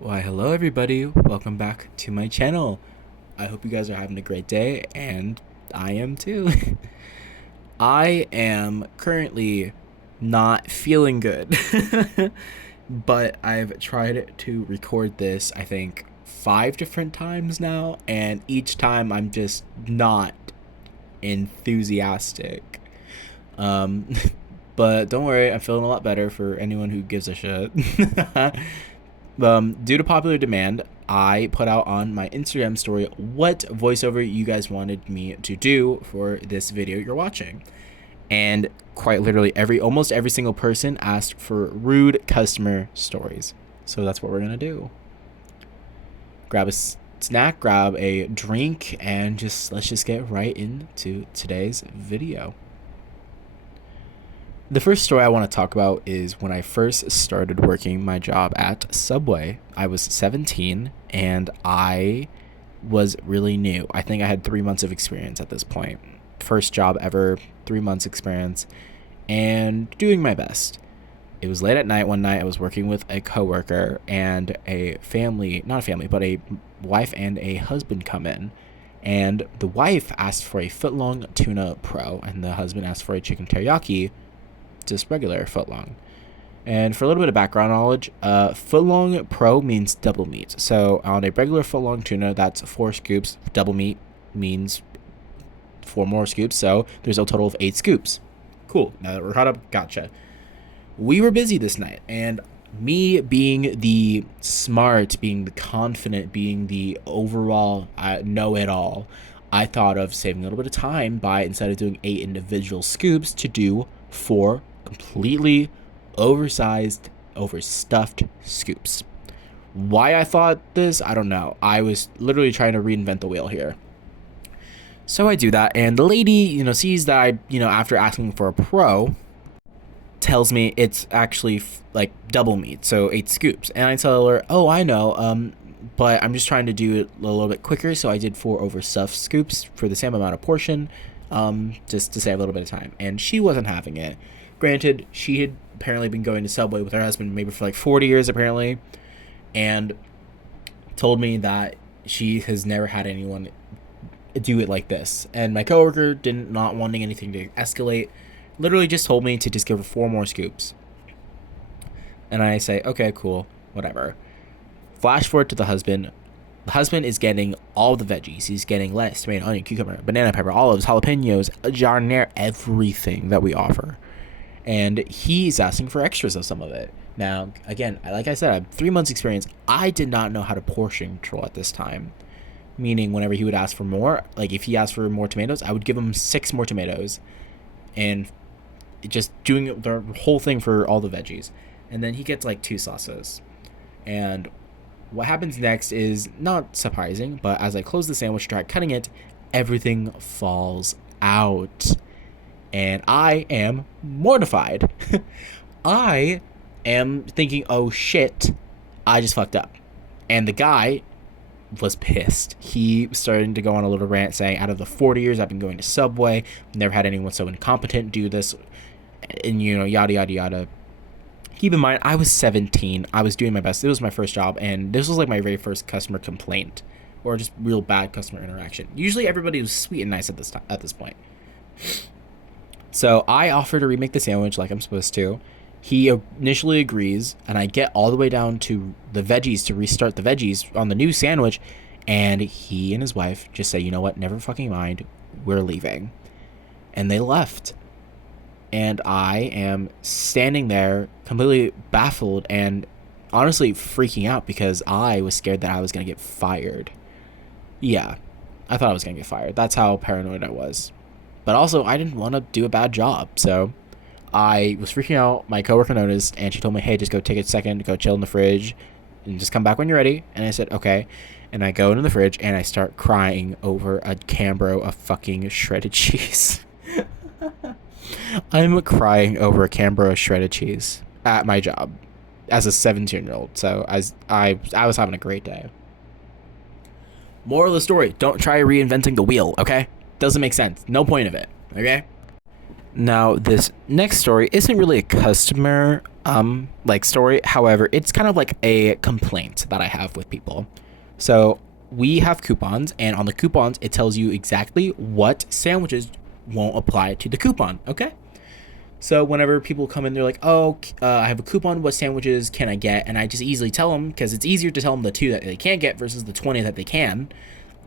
Why, hello everybody. Welcome back to my channel. I hope you guys are having a great day, and I am too. I am currently not feeling good, but I've tried to record this, I think, 5 different times now, and each time I'm just not enthusiastic. Um, but don't worry, I'm feeling a lot better for anyone who gives a shit. Due to popular demand, I put out on my Instagram story what voiceover you guys wanted me to do for this video you're watching. And quite literally almost every single person asked for rude customer stories. So that's what we're going to do. Grab a snack, grab a drink, and let's just get right into today's video. The first story I want to talk about is when I first started working my job at Subway. I was 17 and I was really new. I think I had 3 months of experience at this point. First job ever, 3 months experience, and doing my best. It was late at night one night. I was working with a coworker and a wife and a husband come in. And the wife asked for a foot-long tuna pro, and the husband asked for a chicken teriyaki, just regular footlong. And for a little bit of background knowledge, footlong pro means double meat. So on a regular footlong tuna, that's 4 scoops. Double meat means 4 more scoops. So there's a total of 8 scoops. Cool. Now that we're caught up, gotcha. We were busy this night, and me being the smart, being the confident, being the overall know-it-all, I thought of saving a little bit of time by, instead of doing 8 individual scoops, to do 4 completely oversized, overstuffed scoops. Why I thought this, I don't know. I was literally trying to reinvent the wheel here. So I do that, and the lady, sees that I, after asking for a pro, tells me it's actually like double meat, so 8 scoops. And I tell her, oh, I know, but I'm just trying to do it a little bit quicker, so I did 4 overstuffed scoops for the same amount of portion, just to save a little bit of time. And she wasn't having it. Granted, she had apparently been going to Subway with her husband maybe for like 40 years apparently, and told me that she has never had anyone do it like this. And my coworker, not wanting anything to escalate, literally just told me to just give her 4 more scoops. And I say, okay, cool, whatever. Flash forward to the husband. The husband is getting all the veggies. He's getting lettuce, tomato, onion, cucumber, banana, pepper, olives, jalapenos, jardiniere, everything that we offer. And he's asking for extras of some of it. Now, again, like I said, I have 3 months experience. I did not know how to portion control at this time. Meaning whenever he would ask for more, like if he asked for more tomatoes, I would give him 6 more tomatoes. And just doing the whole thing for all the veggies. And then he gets like 2 sauces. And what happens next is not surprising, but as I close the sandwich, try cutting it, everything falls out. And I am mortified. I am thinking, oh shit, I just fucked up. And the guy was pissed. He started to go on a little rant saying, out of the 40 years I've been going to Subway, never had anyone so incompetent do this, and yada yada yada. Keep in mind, I was 17. I was doing my best. It was my first job, and this was like my very first customer complaint, or just real bad customer interaction. Usually everybody was sweet and nice at this point. So I offer to remake the sandwich like I'm supposed to. He initially agrees, and I get all the way down to the veggies to restart the veggies on the new sandwich, and he and his wife just say, you know what, never fucking mind, we're leaving. And they left. And I am standing there completely baffled and honestly freaking out because I was scared that I was going to get fired. Yeah, I thought I was going to get fired. That's how paranoid I was. But also, I didn't want to do a bad job, so I was freaking out. My coworker noticed, and she told me, hey, just go take a second, go chill in the fridge, and just come back when you're ready. And I said, okay. And I go into the fridge, and I start crying over a Cambro of fucking shredded cheese. I'm crying over a Cambro of shredded cheese at my job as a 17-year-old. So I was having a great day. Moral of the story, don't try reinventing the wheel, okay? Doesn't make sense. No point of it, okay? Now, this next story isn't really a customer like story. However, it's kind of like a complaint that I have with people. So, we have coupons, and on the coupons it tells you exactly what sandwiches won't apply to the coupon, okay? So whenever people come in, they're like, "Oh, I have a coupon. What sandwiches can I get?" And I just easily tell them, because it's easier to tell them the two that they can't get versus the 20 that they can.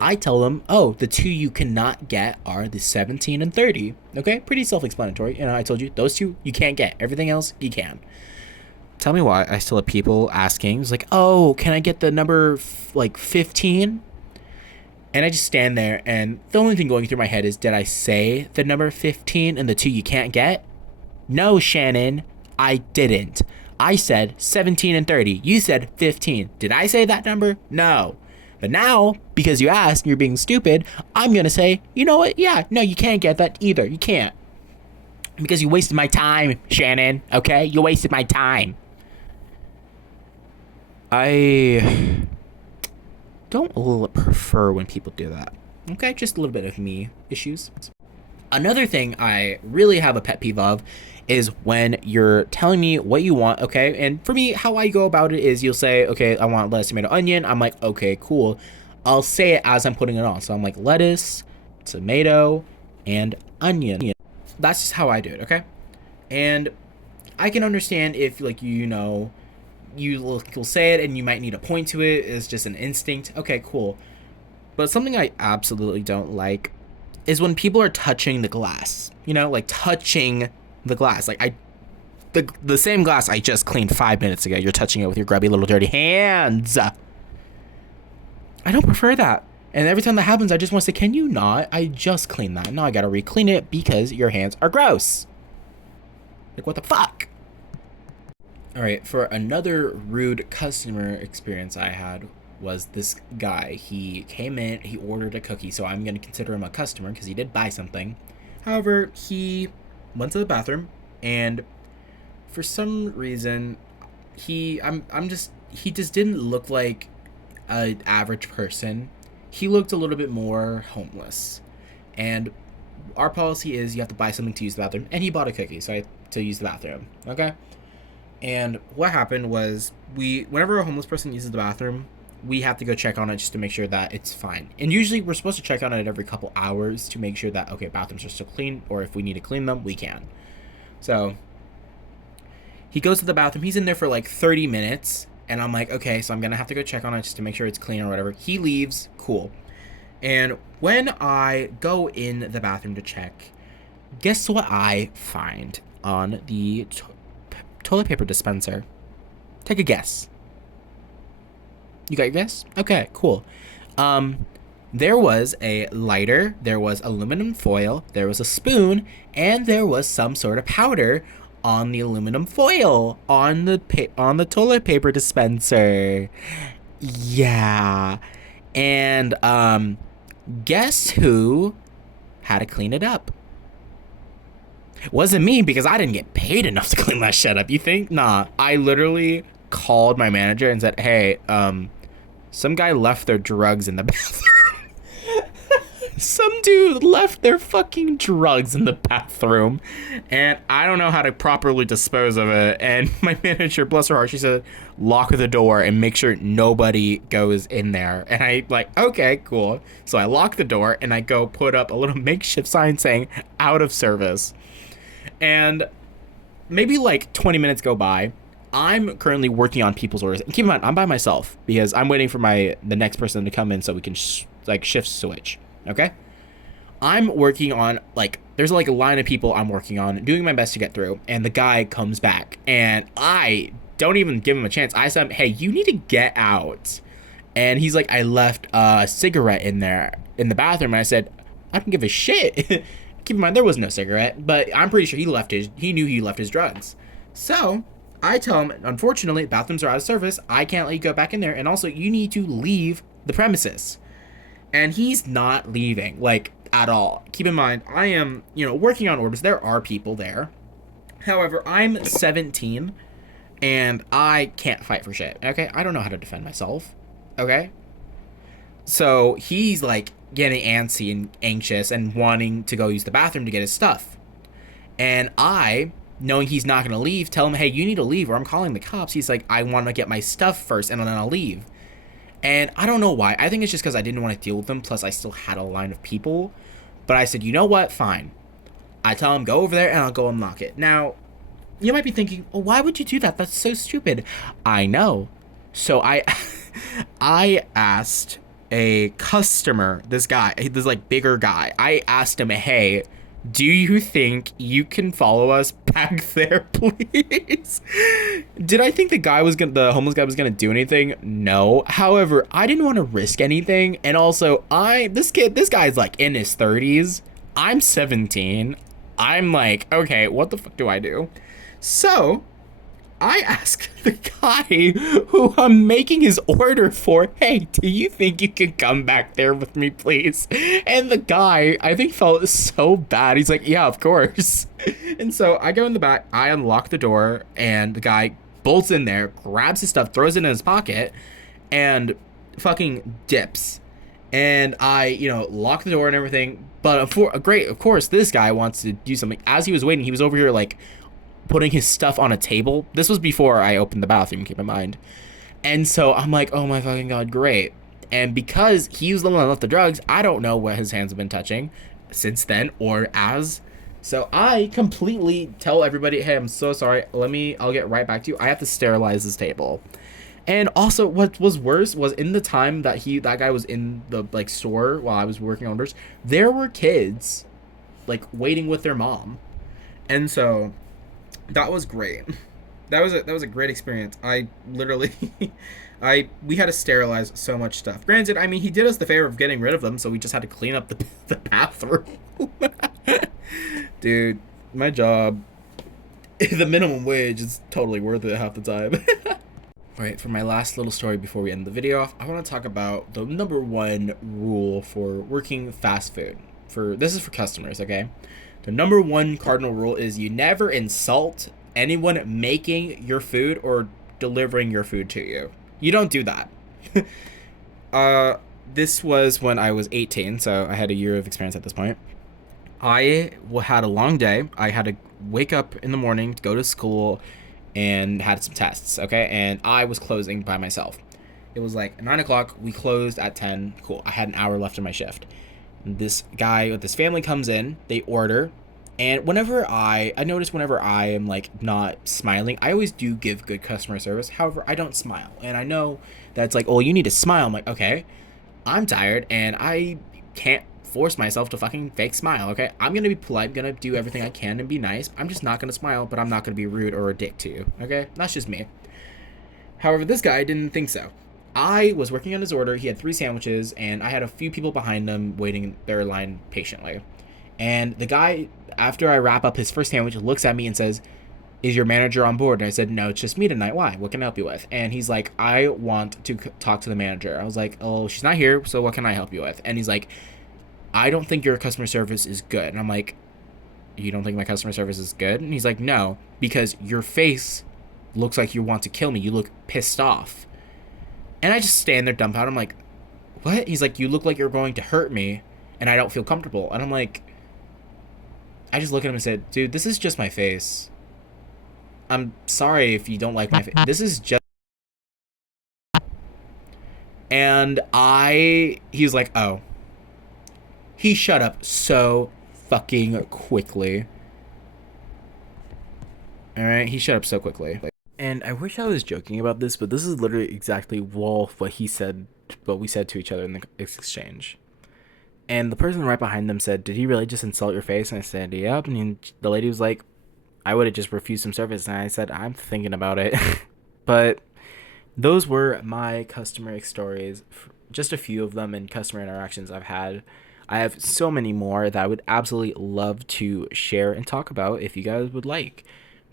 I tell them, "Oh, the two you cannot get are the 17 and 30." Okay, pretty self-explanatory. I told you those two you can't get. Everything else you can. Tell me why I still have people asking. It's like, "Oh, can I get the number like 15?" And I just stand there, and the only thing going through my head is, did I say the number 15 and the two you can't get? No, Shannon, I didn't. I said 17 and 30. You said 15. Did I say that number? No. But now, because you asked and you're being stupid, I'm going to say, you know what? Yeah, no, you can't get that either. You can't. Because you wasted my time, Shannon. Okay? You wasted my time. I don't prefer when people do that. Okay? Just a little bit of me issues. Another thing I really have a pet peeve of is when you're telling me what you want, okay? And for me, how I go about it is you'll say, okay, I want lettuce, tomato, onion. I'm like, okay, cool. I'll say it as I'm putting it on. So I'm like, lettuce, tomato, and onion. That's just how I do it, okay? And I can understand if, like, you'll say it and you might need a point to it. It's just an instinct. Okay, cool. But something I absolutely don't like is when people are touching the glass. Like touching the glass. Like the same glass I just cleaned 5 minutes ago. You're touching it with your grubby little dirty hands. I don't prefer that. And every time that happens, I just want to say, can you not? I just cleaned that. Now I gotta re-clean it because your hands are gross. Like, what the fuck? Alright, for another rude customer experience I had was this guy. He came in, he ordered a cookie, so I'm going to consider him a customer because he did buy something. However, he went to the bathroom, and for some reason, he just didn't look like an average person. He looked a little bit more homeless. And our policy is you have to buy something to use the bathroom, and he bought a cookie, so I had to use the bathroom, okay? And what happened was, whenever a homeless person uses the bathroom, we have to go check on it just to make sure that it's fine. And usually we're supposed to check on it every couple hours to make sure that, okay, bathrooms are still clean, or if we need to clean them, we can. So he goes to the bathroom. He's in there for like 30 minutes. And I'm like, okay, so I'm going to have to go check on it just to make sure it's clean or whatever. He leaves. Cool. And when I go in the bathroom to check, guess what I find on the toilet paper dispenser? Take a guess. You got your guess? Okay, cool. There was a lighter, there was aluminum foil, there was a spoon, and there was some sort of powder on the aluminum foil on the toilet paper dispenser. Yeah. And guess who had to clean it up? It wasn't me, because I didn't get paid enough to clean that shit up. You think? Nah. I literally called my manager and said, hey, some guy left their drugs in the bathroom. Some dude left their fucking drugs in the bathroom, and I don't know how to properly dispose of it. And my manager, bless her heart, she said, lock the door and make sure nobody goes in there. And I like, okay, cool. So I lock the door and I go put up a little makeshift sign saying out of service. And maybe like 20 minutes go by. I'm currently working on people's orders. And keep in mind, I'm by myself because I'm waiting for the next person to come in so we can shift switch. Okay? I'm working on, there's a line of people I'm working on, doing my best to get through, and the guy comes back, and I don't even give him a chance. I said, hey, you need to get out. And he's like, I left a cigarette in there, in the bathroom, and I said, I don't give a shit. Keep in mind, there was no cigarette, but I'm pretty sure he knew he left his drugs. So, I tell him, unfortunately, bathrooms are out of service, I can't let you go back in there, and also, you need to leave the premises. And he's not leaving, at all. Keep in mind, I am, working on orders. There are people there. However, I'm 17, and I can't fight for shit, okay? I don't know how to defend myself, okay? So he's, getting antsy and anxious and wanting to go use the bathroom to get his stuff. And I, knowing he's not going to leave, tell him, hey, you need to leave or I'm calling the cops. He's like, I want to get my stuff first and then I'll leave. And I don't know why. I think it's just because I didn't want to deal with them. Plus, I still had a line of people. But I said, you know what? Fine. I tell him, go over there and I'll go unlock it. Now, you might be thinking, well, why would you do that? That's so stupid. I know. So I asked a customer, this guy, this like bigger guy. I asked him, hey, do you think you can follow us back there, please? Did I think the homeless guy was gonna do anything? No. However, I didn't want to risk anything, and also this guy's like in his 30s. I'm 17. I'm like, okay, what the fuck do I do? So I asked the guy who I'm making his order for, hey, do you think you can come back there with me, please? And the guy, I think, felt so bad. He's like, yeah, of course. And so I go in the back, I unlock the door, and the guy bolts in there, grabs his stuff, throws it in his pocket, and fucking dips. And I, lock the door and everything. But of course, this guy wants to do something. As he was waiting, he was over here, like, putting his stuff on a table. This was before I opened the bathroom, keep in mind. And so I'm like, oh my fucking god, great. And because he was the one that left the drugs, I don't know what his hands have been touching since then or as. So I completely tell everybody, hey, I'm so sorry. I'll get right back to you. I have to sterilize this table. And also what was worse was in the time that guy was in the like store while I was working orders, there were kids like waiting with their mom. And so that was great. That was a great experience. I literally, we had to sterilize so much stuff. Granted, I mean, he did us the favor of getting rid of them, so we just had to clean up the bathroom. Dude, my job, the minimum wage is totally worth it half the time. Alright, for my last little story before we end the video off, I want to talk about the number one rule for working fast food. This is for customers, okay? The number one cardinal rule is you never insult anyone making your food or delivering your food to you. You don't do that. This was when I was 18, so I had a year of experience at this point. I had a long day. I had to wake up in the morning to go to school and had some tests, okay? And I was closing by myself. It was like 9 o'clock. We closed at 10. Cool. I had an hour left in my shift. This guy with this family comes in, they order, and I notice whenever I am like not smiling, I always do give good customer service. However, I don't smile, and I know that's like, oh, you need to smile. I'm like, okay, I'm tired and I can't force myself to fucking fake smile. Okay, I'm gonna be polite, I'm gonna do everything I can and be nice. I'm just not gonna smile, but I'm not gonna be rude or a dick to you. Okay, that's just me. However, this guy didn't think so. I was working on his order. He had 3 sandwiches, and I had a few people behind him waiting their line patiently. And the guy, after I wrap up his first sandwich, looks at me and says, is your manager on board? And I said, no, it's just me tonight. Why? What can I help you with? And he's like, I want to talk to the manager. I was like, oh, she's not here, so what can I help you with? And he's like, I don't think your customer service is good. And I'm like, you don't think my customer service is good? And he's like, no, because your face looks like you want to kill me. You look pissed off. And I just stand there dumbfounded. I'm like, what? He's like, you look like you're going to hurt me, and I don't feel comfortable. And I'm like, I just look at him and said, dude, this is just my face. I'm sorry if you don't like my face. This is just... And he was like, oh. He shut up so fucking quickly. Alright, he shut up so quickly. And I wish I was joking about this, but this is literally exactly what we said to each other in the exchange. And the person right behind them said, did he really just insult your face? And I said, yep. And the lady was like, I would have just refused some service. And I said, I'm thinking about it. But those were my customer stories, just a few of them, and customer interactions I've had. I have so many more that I would absolutely love to share and talk about if you guys would like.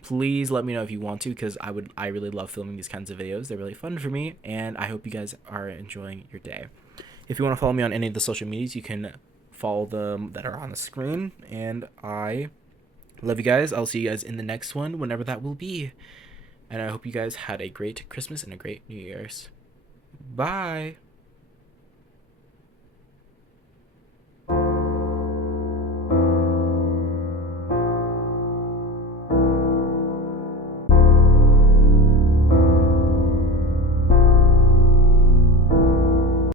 Please let me know if you want to, because I really love filming these kinds of videos. They're really fun for me, and I hope you guys are enjoying your day. If you want to follow me on any of the social medias, you can follow them that are on the screen, and I love you guys. I'll see you guys in the next one, whenever that will be. And I hope you guys had a great Christmas and a great New Year's. Bye!